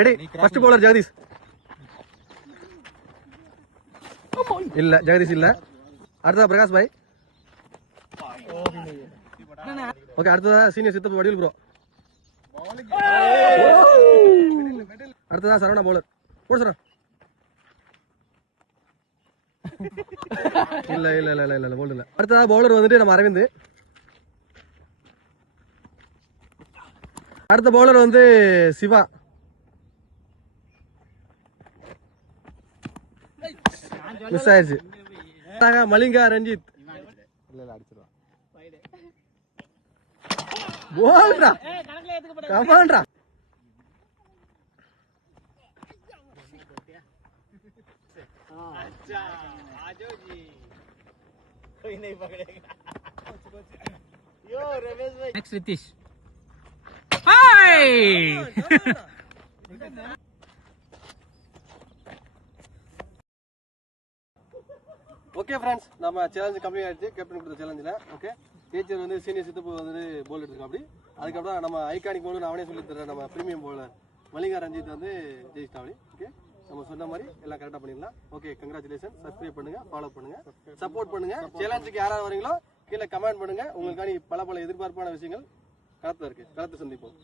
ready first bowler Jagadish இல்ல ஜெகதீஷ் இல்ல அடுத்ததா பிரகாஷ் பாய் ஓகே அடுத்ததா சீனியர் சித்தப்பு வடிவில் ப்ரோ அடுத்ததா சரவணா பவுலர் போடு சரவணா இல்ல இல்ல இல்ல இல்ல இல்ல போல்ட் இல்ல அடுத்ததா பவுலர் வந்துட்டு நம்ம அரவிந்த் அடுத்த பவுலர் வந்து சிவா மிஸ் ஆயிடுச்சு மலிங்கா ரஞ்சித் இல்ல இல்ல அடிச்சிருவா போல்டா கமான்டா अच्छा आजो जी कोई नहीं पकड़ेगा यो रमेश भाई नेक्स्ट रितिश हाय ஓகே ஃப்ரெண்ட்ஸ் நம்ம சேலஞ்ச் கம்ப்ளீட் ஆயிடுச்சு கேப்டன் கொடுத்த சேலஞ்சில் ஓகே டீச்சர் வந்து சீனியர் சித்தப்பு வந்து போல் எடுத்துருக்கோம் அப்படி அதுக்கப்புறம் நம்ம ஐகானிக் பவுலர் அவனே சொல்லி தர நம்ம பிரீமியம் பவுலர் மலிங்கா ரஞ்சித் வந்து ஜெயிச்சிட்டா அப்படி ஓகே நம்ம சொன்ன மாதிரி எல்லாம் கரெக்டாக பண்ணிடலாம் ஓகே கங்க்ராச்சுலேஷன் சப்ஸ்கிரைப் பண்ணுங்க ஃபாலோ பண்ணுங்க சப்போர்ட் பண்ணுங்க சேலஞ்சுக்கு யாராவது வரீங்களோ கீழே கமெண்ட் பண்ணுங்க உங்களுக்கான பல எதிர்பார்ப்பான விஷயங்கள் களத்தில் இருக்கு களத்தை சந்திப்போம்